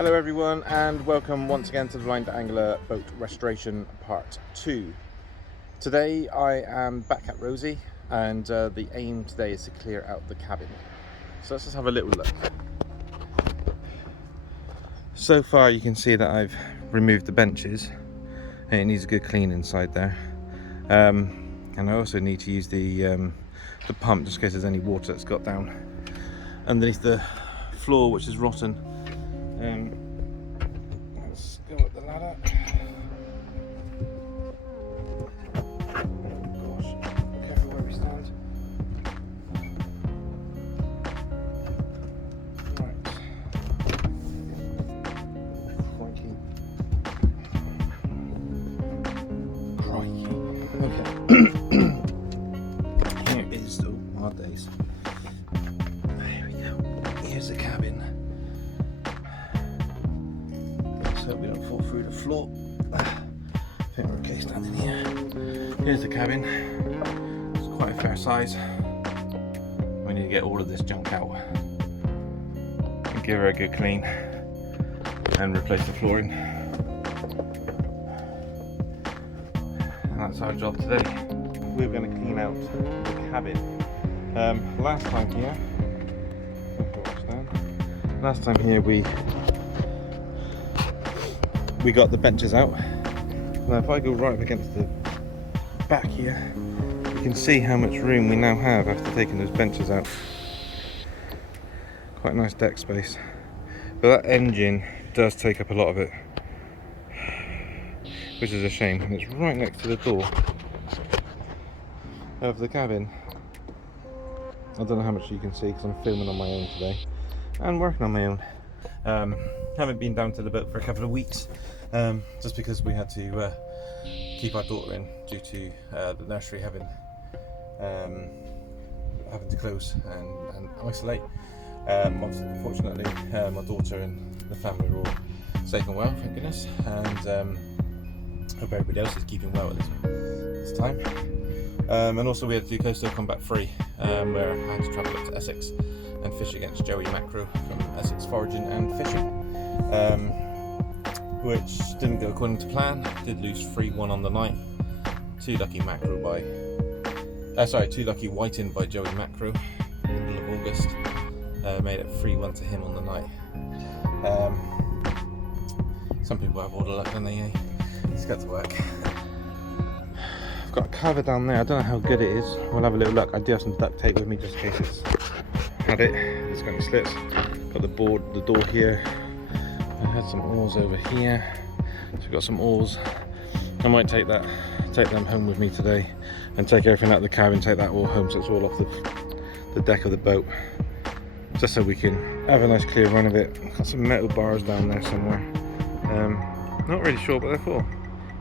Hello everyone, and welcome once again to the Blind Angler Boat Restoration Part 2. Today I am back at Rosie, and the aim today is to clear out the cabin. So let's just have a little look. So far you can see that I've removed the benches and it needs a good clean inside there. And I also need to use the pump just in case there's any water that's got down underneath the floor, which is rotten. Let's go up the ladder. Oh gosh, be careful where we stand. Right. Crikey. Okay. Here is the hard days. There we go. Here's the cabin. So we don't fall through the floor. I think we're okay standing here. Here's the cabin. It's quite a fair size. We need to get all of this junk out and give her a good clean and replace the flooring. And that's our job today. We're going to clean out the cabin. Last time here we got the benches out. Now if I go right up against the back here, you can see how much room we now have after taking those benches out. Quite a nice deck space. But that engine does take up a lot of it, which is a shame. And it's right next to the door of the cabin. I don't know how much you can see because I'm filming on my own today and working on my own. Haven't been down to the boat for a couple of weeks, just because we had to keep our daughter in due to the nursery having to close and isolate. Fortunately, my daughter and the family are all safe and well, thank goodness, and hope everybody else is keeping well at this time. And also we had to do coastal combat free, where I had to travel up to Essex and fish against Joey Mackerel from Essex Foraging and Fishing, which didn't go according to plan. Did lose 3-1 on the night. Two lucky whiting by Joey Mackerel in the middle of August. Made it 3-1 to him on the night. Some people have all the luck, don't they? Let's get to work. I've got a cover down there. I don't know how good it is. We'll have a little look. I do have some duct tape with me just in case it's had it. It's got any slits. Got the door here. I had some oars over here. So we've got some oars. I might take them home with me today and take everything out of the cabin, take that all home so it's all off the deck of the boat. Just so we can have a nice clear run of it. Got some metal bars down there somewhere. Not really sure what they're for.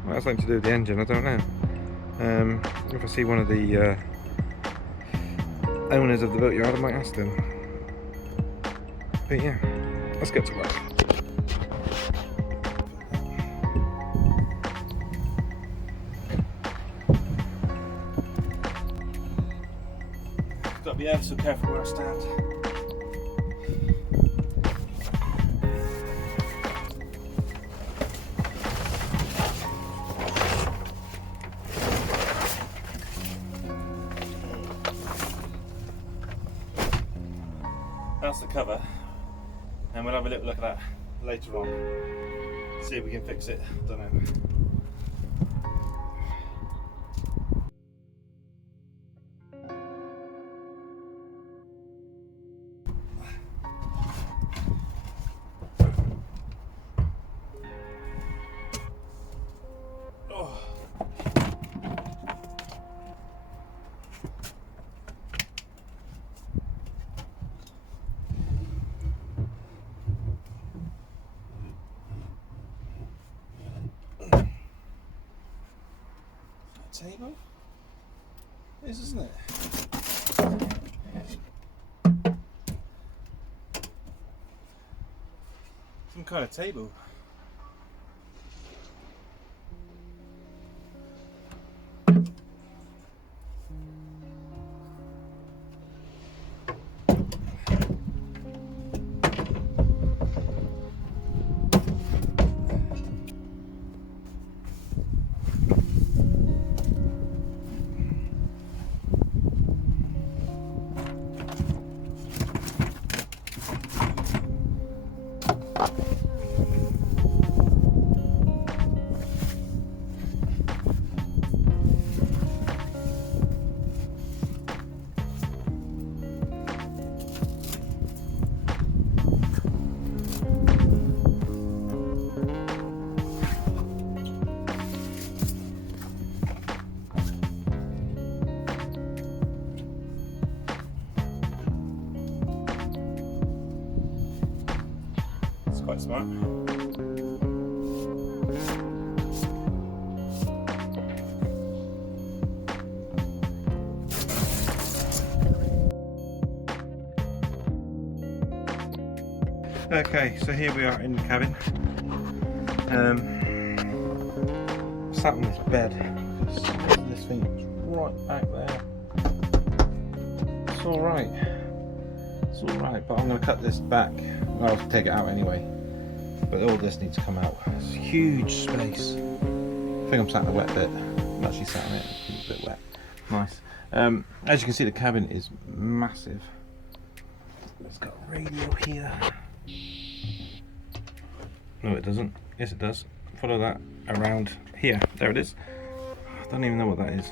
Might have something to do with the engine, I don't know. If I see one of the owners of the boatyard, I might ask them. But yeah, let's get to work. Got to be ever so careful where I stand. That's the cover, and we'll have a little look at that later on. See if we can fix it. Don't know. Table? It is, isn't it? Some kind of table. That's smart. Okay, so here we are in the cabin. Sat on this bed. This thing is right back there. It's alright. It's alright, but I'm going to cut this back. I'll take it out anyway. But all this needs to come out. It's a huge space. I think I'm sat in the wet bit. I'm actually sat on it. It's a bit wet. Nice. As you can see, the cabin is massive. It's got a radio here. No, it doesn't. Yes, it does. Follow that around here. There it is. I don't even know what that is.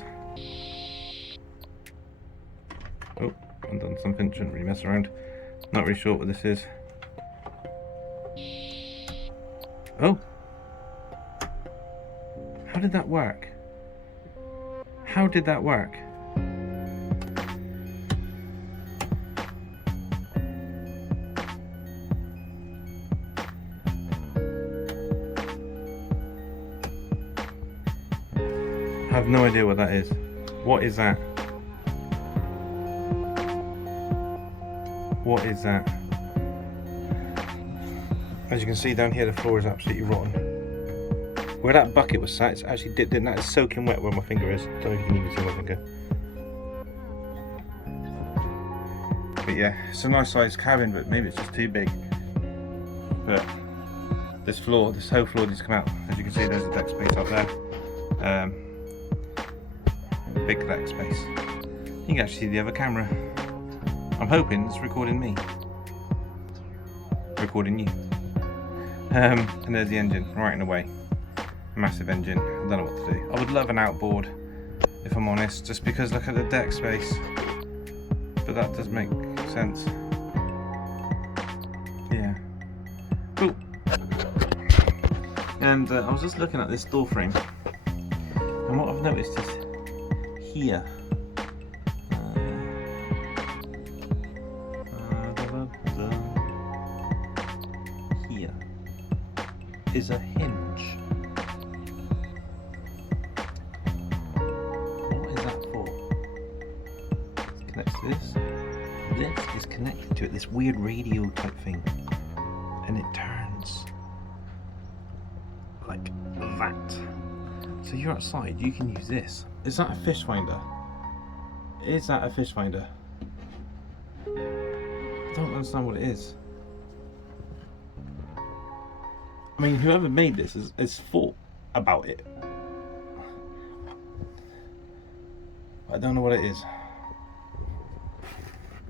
Oh, I've done something. Shouldn't really mess around. Not really sure what this is. Oh! How did that work? How did that work? I have no idea what that is. What is that? What is that? As you can see down here, the floor is absolutely rotten. Where that bucket was sat, it's actually dipped in. That is soaking wet where my finger is. Don't know if you can even see my finger. But yeah, it's a nice sized cabin, but maybe it's just too big. But this floor, this whole floor needs to come out. As you can see, there's a deck space up there. Big deck space. You can actually see the other camera. I'm hoping it's recording me. Recording you. And there's the engine right in the way. Massive engine. I don't know what to do. I would love an outboard, if I'm honest, just because look at the deck space. But that does make sense. Yeah. Cool. And I was just looking at this door frame, and what I've noticed is here. Here is a hinge. What is that for? It connects to this. This is connected to it, this weird radio type thing. And it turns like that. So you're outside, you can use this. Is that a fish finder? Is that a fish finder? I don't understand what it is. I mean, whoever made this has thought about it. I don't know what it is.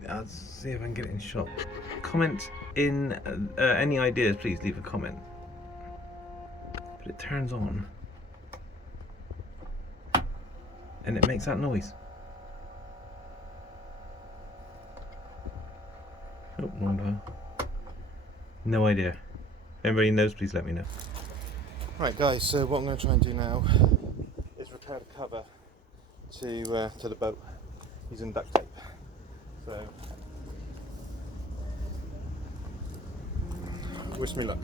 Let's see if I can get it in shot. Comment in any ideas, please leave a comment. But it turns on. And it makes that noise. Oh, wrong dial. No idea. If anybody knows, please let me know. Right, guys. So what I'm going to try and do now is repair the cover to the boat using duct tape. So, wish me luck.